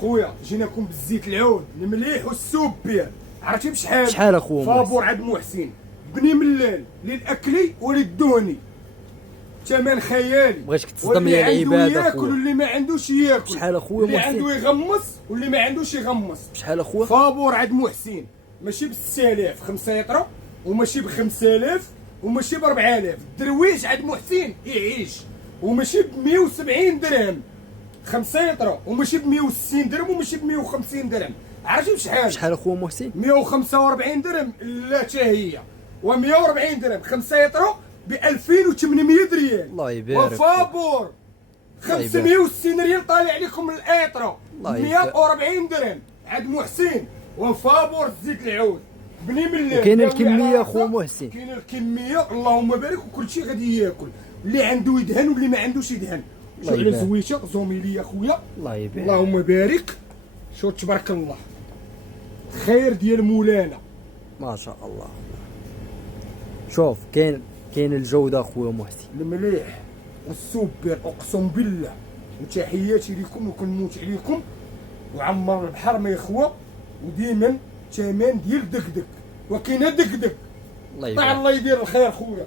خويا جيناكم بالزيت العود المليح والسوبر، عرفتي بشحال؟ شحال اخويا فابور عند محسن بني ملال للاكلي وللدهني، ثمن خيالي. بغيتك تصدم لي العباد ياكل اخويا. واللي ما عندوش ياكل. شحال اخويا اللي محسن؟ عنده يغمس واللي ما عندوش يغمس. بشحال اخويا؟ فابور عند محسن ماشي ب 6000 5 يطرو، وماشي ب 5000 وماشي ب 4000. الدرويش عند محسن يعيش، وماشي ب 170 درهم 5 يطرو، وماشي ب 160 درهم وماشي ب 150 درهم. عرفتي بشحال؟ شحال اخويا محسن؟ 145 درهم لا حتى هي، و140 درهم 5 يطرو ب 2800 ريال. الله يبارك. وفابور 560 ريال طالع عليكم من الايطرو. 140 درهم عند محسن. وفابور الزيت العود بني ملي. كاين الكميه اخويا محسن؟ كاين الكميه اللهم بارك، وكلشي غادي ياكل، اللي عنده يدهن واللي ما عندوش يدهن. شو على زويشه زوميليه خويا، الله يبارك. اللهم بارك. شو تبارك الله، خير ديال مولانا ما شاء الله. شوف كاين الجوده اخويا محسن، المليح والسوبر اقسم بالله. وتحياتي لكم وكنموت عليكم، وعمر البحر ما يخوى، وديما ثمن ديال دكدك، وكاينه دكدك. الله يبارك. الله يدير الخير خويا.